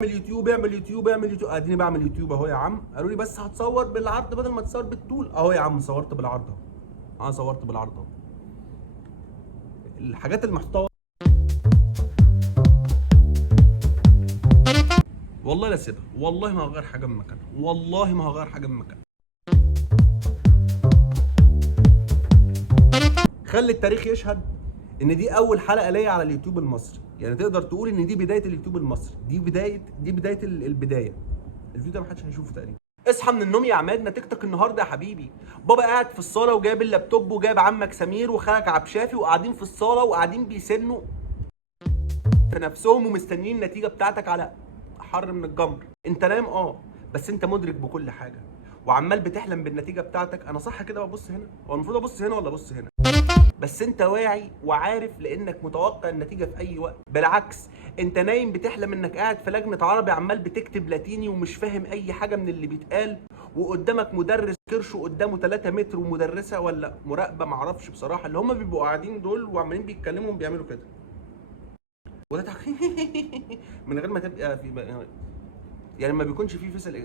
اعمل يوتيوب اعمل يوتيوب اعمل يوتيوب. اديني بعمل يوتيوب اهو يا عم. قالوا لي بس هتصور بالعرض بدل ما تصور بالطول. اهو يا عم صورت بالعرض اهو. انا صورت بالعرض اهو. الحاجات المحتوى والله لا سيبها، والله ما هغير حاجه من مكانها، والله ما هغير حاجه من مكانها. خلي التاريخ يشهد ان دي اول حلقه ليا على اليوتيوب المصري، يعني تقدر تقول ان دي بدايه اليوتيوب المصري، دي بدايه البدايه. الفيديو ده محدش هيشوفه تقريبا. اصحى من النوم يا عماد، نتيجتك النهارده يا حبيبي. بابا قاعد في الصاله وجايب اللابتوب وجايب عمك سمير وخالك عبد الشافي وقاعدين في الصاله وقاعدين بيسنوا في نفسهم ومستنيين النتيجه بتاعتك على حر من الجمر. انت نايم بس انت مدرك بكل حاجه وعمال بتحلم بالنتيجه بتاعتك. انا صح كده ببص هنا؟ هو المفروض ابص هنا ولا ابص هنا؟ بس انت واعي وعارف لانك متوقع النتيجه في اي وقت. بالعكس انت نايم بتحلم انك قاعد في لجنه عربي عمال بتكتب لاتيني ومش فاهم اي حاجه من اللي بيتقال، وقدامك مدرس كرشه قدامه 3 متر ومدرسه ولا مراقبه معرفش بصراحه، اللي هم بيبقوا قاعدين دول وعمالين بيتكلموا بيعملوا كده وتضحك من غير ما تبقى في، يعني ما بيكونش فيه فيصل.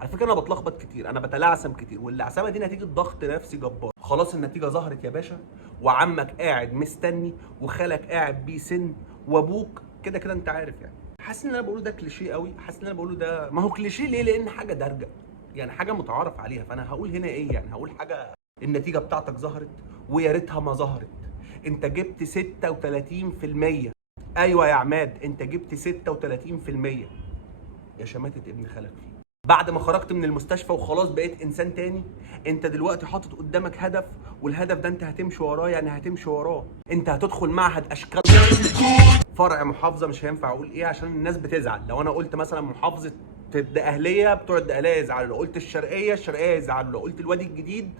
على فكره انا بتلخبط كتير، انا بتلعثم كتير، واللعثمه دي نتيجه ضغط نفسي جبار. خلاص النتيجه ظهرت يا باشا، وعمك قاعد مستني وخالك قاعد بيسن وابوك كده كده انت عارف. يعني حاسس ان انا بقوله ده كليشيه قوي، حاسس ان انا بقوله ده ما هو كليشيه ليه؟ لان حاجه دارجه، يعني حاجه متعارف عليها. فانا هقول هنا ايه؟ يعني هقول حاجه. النتيجه بتاعتك ظهرت ويا ريتها ما ظهرت. انت جبت 36%. ايوه يا عماد انت جبت 36%. يا شماتة ابن خالك فيه. بعد ما خرجت من المستشفى وخلاص بقيت انسان تاني، انت دلوقتي حاطط قدامك هدف، والهدف ده انت هتمشي وراه. يعني هتمشي وراه، انت هتدخل معهد اشكال فرع محافظه. مش هينفع اقول ايه عشان الناس بتزعل. لو انا قلت مثلا محافظه الدقهليه بتوع الدقهليه يزعلوا، لو قلت الشرقيه يزعلوا، لو قلت الوادي الجديد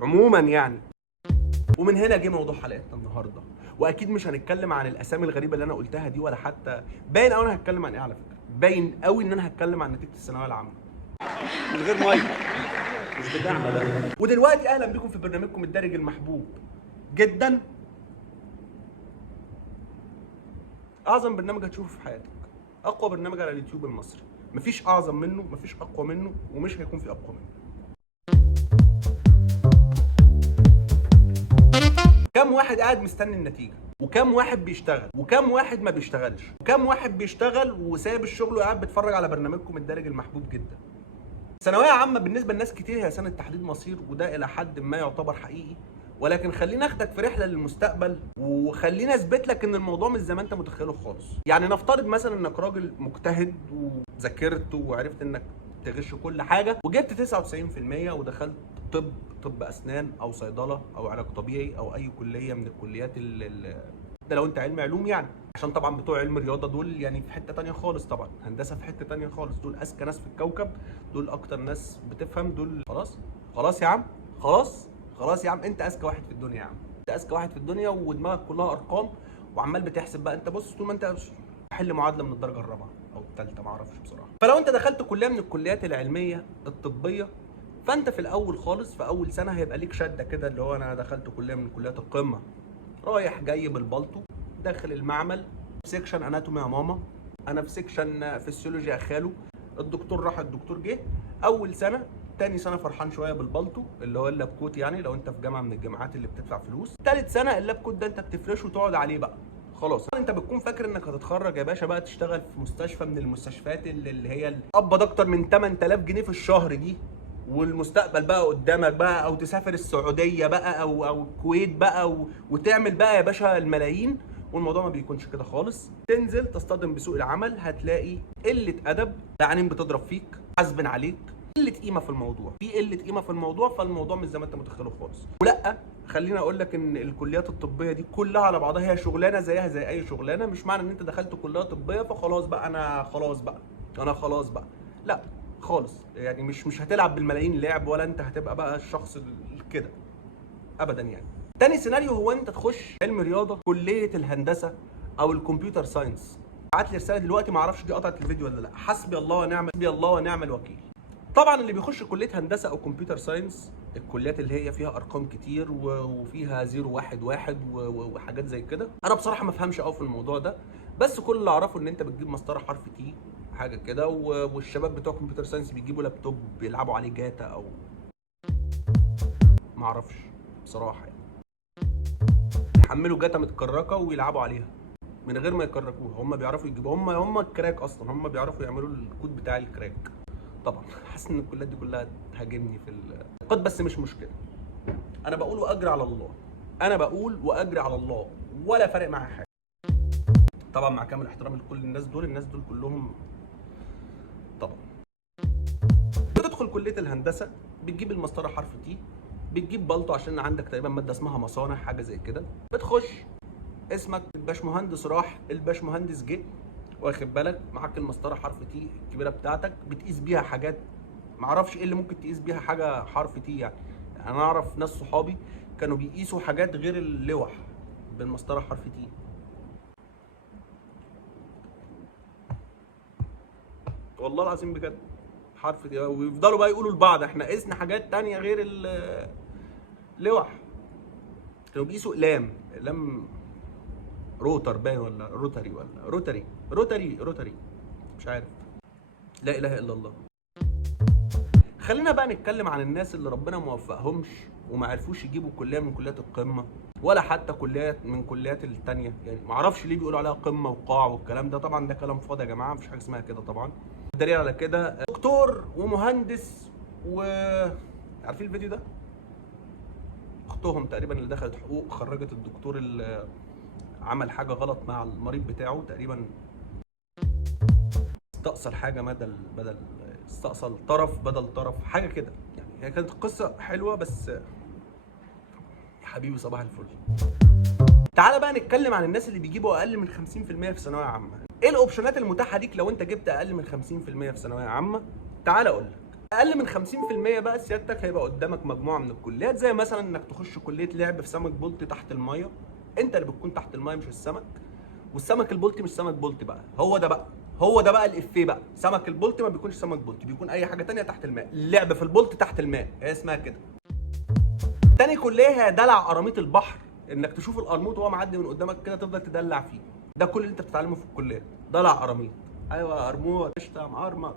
عموما يعني. ومن هنا جه موضوع حلقتنا النهارده، واكيد مش هنتكلم عن الاسامي الغريبه اللي انا قلتها دي، ولا حتى باين قوي انا هتكلم عن ايه. على فكره باين قوي ان انا هتكلم عن نتيجه الثانويه العامه من غير مايك، مش بتاعنا ده. ودلوقتي اهلا بكم في برنامجكم الدارج المحبوب جدا، اعظم برنامج هتشوفه في حياتك، اقوى برنامج على اليوتيوب المصري. مفيش اعظم منه، مفيش اقوى منه، ومش هيكون في اقوى منه. كم واحد قاعد مستني النتيجه، وكم واحد بيشتغل، وكم واحد ما بيشتغلش، وكم واحد بيشتغل وسايب الشغل وقاعد بيتفرج على برنامجكم الدارج المحبوب جدا. ثانويه عامه بالنسبه لناس كتير هي سنه تحديد مصير، وده الى حد ما يعتبر حقيقي، ولكن خلينا اخدك في رحله للمستقبل، وخلينا اثبت لك ان الموضوع مش زي ما انت متخيله خالص. يعني نفترض مثلا انك راجل مجتهد وذاكرت وعرفت انك تغش كل حاجه وجبت 99% ودخلت طب اسنان او صيدله او علاج طبيعي او اي كليه من الكليات ده لو انت علم علوم يعني، عشان طبعا بتوع علم رياضه دول يعني في حته تانية خالص، طبعا هندسه في حته تانية خالص، دول اذكى ناس في الكوكب، دول اكتر ناس بتفهم، دول خلاص يا عم، خلاص يا عم، انت اذكى واحد في الدنيا يا عم، انت اذكى واحد في الدنيا، ودماغك كلها ارقام وعمال بتحسب بقى. انت بص، طول ما انت حل معادله من الدرجه الرابعه او الثالثه ما اعرفش بصراحه. فلو انت دخلت كليه من الكليات العلميه الطبيه، فانت في الاول خالص في اول سنه هيبقى ليك شده كده، اللي هو انا دخلت كليه من كليات القمه، رايح جاي بالبلطو داخل المعمل في سيكشن اناتومي يا ماما، انا في سيكشن فيسيولوجي يا خالو، الدكتور راح الدكتور جه. اول سنه تاني سنه فرحان شويه بالبلطو اللي هو اللاب كوت، يعني لو انت في جامعه من الجامعات اللي بتدفع فلوس. تالت سنه اللاب كوت ده انت بتفرشه وتقعد عليه بقى خلاص. انت بتكون فاكر انك هتتخرج يا باشا بقى تشتغل في مستشفى من المستشفيات اللي هي قبض اكتر من 8000 جنيه في الشهر دي، والمستقبل بقى قدامك بقى، او تسافر السعوديه بقى او الكويت بقى وتعمل بقى يا باشا الملايين. والموضوع ما بيكونش كده خالص. تنزل تصطدم بسوق العمل هتلاقي قله ادب، لاعنين بتضرب فيك، حاسبن عليك، قله قيمه في الموضوع، في قله قيمه في الموضوع. فالموضوع مش زي ما انت متخيله خالص. ولا خليني اقول لك ان الكليات الطبيه دي كلها على بعضها هي شغلانه زيها زي اي شغلانه. مش معنى ان انت دخلت كليه طبيه فخلاص بقى انا خلاص بقى، لا خالص. يعني مش هتلعب بالملايين لعب، ولا انت هتبقى بقى الشخص كده ابدا يعني. تاني سيناريو هو انت تخش علم رياضه كليه الهندسه او الكمبيوتر ساينس. بعت لي رساله دلوقتي، ما اعرفش دي قطعت الفيديو ولا لا، حسبي الله ونعم الوكيل. طبعا اللي بيخش كليه هندسه او كمبيوتر ساينس، الكليات اللي هي فيها ارقام كتير وفيها 011 وحاجات زي كده، انا بصراحه ما افهمش قوي في الموضوع ده، بس كل اللي اعرفه ان انت بتجيب مسطره حرف تي حاجه كده، والشباب بتوع كمبيوتر ساينس بيجيبوا لابتوب بيلعبوا عليه جاتا او ما اعرفش بصراحه يعني، يحملوا جاتا متكركه ويلعبوا عليها من غير ما يكركوها. هم بيعرفوا يجيبوا، هم الكراك اصلا، هم بيعرفوا يعملوا الكود بتاع الكراك. طبعا حاسس ان الكليات دي كلها تهاجمني في الكود، بس مش مشكله، انا بقول واجري على الله، انا بقول واجري على الله، ولا فارق معايا حاجه. طبعا مع كامل احترامي لكل الناس دول كلهم. طبعا بتدخل كليه الهندسه، بتجيب المسطره حرف تي، بتجيب بلطو عشان عندك تقريبا ماده اسمها مصانع حاجه زي كده، بتخش اسمك الباشمهندس راح، الباشمهندس جه، واخد بالك، معاك المسطره حرف تي الكبيره بتاعتك، بتقيس بيها حاجات معرفش ايه اللي ممكن تقيس بيها حاجه حرف تي يعني. انا اعرف ناس صحابي كانوا بيقيسوا حاجات غير اللوح بالمسطره حرف تي. والله العظيم بجد حرف تي، ويفضلوا بقى يقولوا لبعض احنا قسنا حاجات تانية غير اللوح. كانوا بيقيسوا اقلام روتر باين ولا روتري ولا روتري مش عارف، لا اله الا الله. خلينا بقى نتكلم عن الناس اللي ربنا ما وفقهمش وما عرفوش يجيبوا كليه من كليات القمه، ولا حتى كليات من كليات التانيه، يعني ما اعرفش ليه بيقولوا عليها قمه وقاع والكلام ده، طبعا ده كلام فاضي يا جماعه، مفيش حاجه اسمها كده طبعا. الدليل على كده دكتور ومهندس عارفين الفيديو ده؟ اختهم تقريبا اللي دخلت حقوق خرجت الدكتور اللي عمل حاجه غلط مع المريض بتاعه، تقريبا استأصل حاجه بدل استأصل طرف بدل طرف حاجه كده يعني. هي كانت قصه حلوه، بس يا حبيبي صباح الفل. تعالى بقى نتكلم عن الناس اللي بيجيبوا اقل من 50% في ثانويه عامه. ايه الاوبشنات المتاحه ليك لو انت جبت اقل من 50% في ثانويه عامه؟ تعالى اقول لك. اقل من 50% بقى سيادتك هيبقى قدامك مجموعه من الكليات، زي مثلا انك تخش كليه لعب في سمك بلطي تحت الميه، انت اللي بتكون تحت الميه مش السمك، والسمك البلطي مش سمك بلطي بقى، هو ده بقى الافيه بقى، سمك البلطي ما بيكونش سمك بلطي، بيكون اي حاجه تانية تحت الماء، اللعب في البلطي تحت الماء هي اسمها كده. تاني كليه هي دلع قراميط البحر، انك تشوف القرموط وهو معدي من قدامك كده تفضل تدلع فيه، ده كل اللي انت بتتعلمه في الكليه، دلع قراميط. ايوه قرموط قشطه مقرمط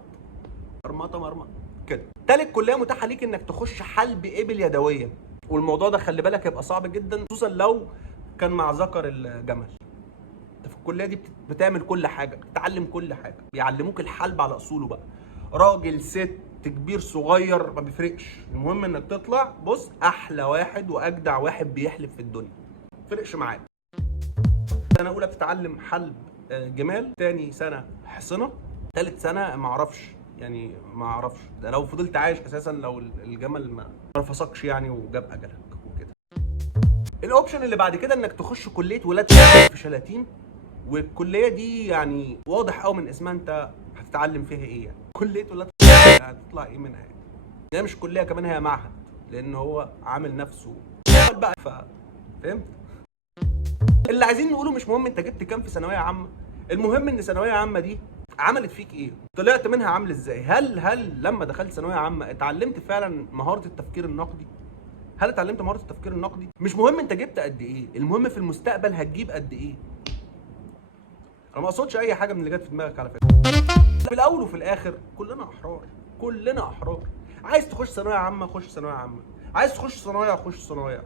قرمطه مرمط كده. تالت كليه متاحه ليك انك تخش حلب ابل يدويه، والموضوع ده خلي بالك هيبقى صعب جدا، خصوصا لو كان مع ذكر الجمل. انت في الكليه دي بتعمل كل حاجه، بتتعلم كل حاجه، بيعلموك الحلب على اصوله بقى، راجل ست كبير صغير ما بيفرقش، المهم انك تطلع بص احلى واحد واجدع واحد بيحلب في الدنيا، ما تفرقش معاك. سنه اولى بتتعلم حلب جمال، تاني سنه حصنه، تالت سنه ما اعرفش ده لو فضلت عايش اساسا، لو الجمل ما رفصكش يعني وجاب اجلك وكده. الاوبشن اللي بعد كده انك تخش كليه ولاد في شلاتين، والكليه دي يعني واضح قوي من اسمها انت هتتعلم فيها ايه يعني، كليه ولاد هتطلع ايه منها يعني. هي مش كليه كمان، هي معهد، لان هو عامل نفسه بقى فهمت. اللي عايزين نقوله مش مهم انت جبت كام في ثانويه عامه، المهم ان ثانويه عامه دي عملت فيك ايه، طلعت منها عامل ازاي. هل لما دخلت ثانويه عامه اتعلمت فعلا مهاره التفكير النقدي؟ هل اتعلمت مهاره التفكير النقدي؟ مش مهم انت جبت قد ايه، المهم في المستقبل هتجيب قد ايه. انا ما اقصدش اي حاجه من اللي جت في دماغك على فكره، في الاول وفي الاخر كلنا احرار. عايز تخش ثانويه عامه خش ثانويه عامه، عايز تخش ثانويه خش ثانويه،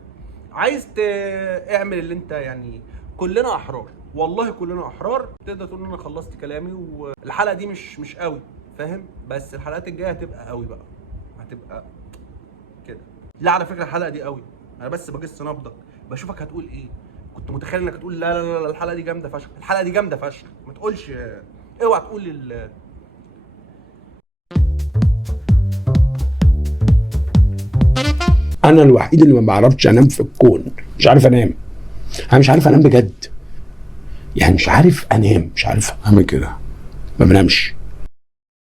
عايز اعمل اللي انت يعني، كلنا احرار، والله كلنا احرار. تقدر تقول ان انا خلصت كلامي، والحلقه دي مش قوي فاهم، بس الحلقات الجايه هتبقى قوي بقى، هتبقى كده. لا على فكره الحلقه دي قوي، انا بس بجس نبضك بشوفك هتقول ايه. كنت متخيل انك تقول لا الحلقه دي جامده فشخ، الحلقه دي جامده فشخ، ما تقولش اوعى تقول انا الوحيد اللي ما بعرفش انام في الكون، مش عارف انام، انا مش عارف انام بجد يعني، مش عارف انام، مش عارف اعمل كده، ما بنامش.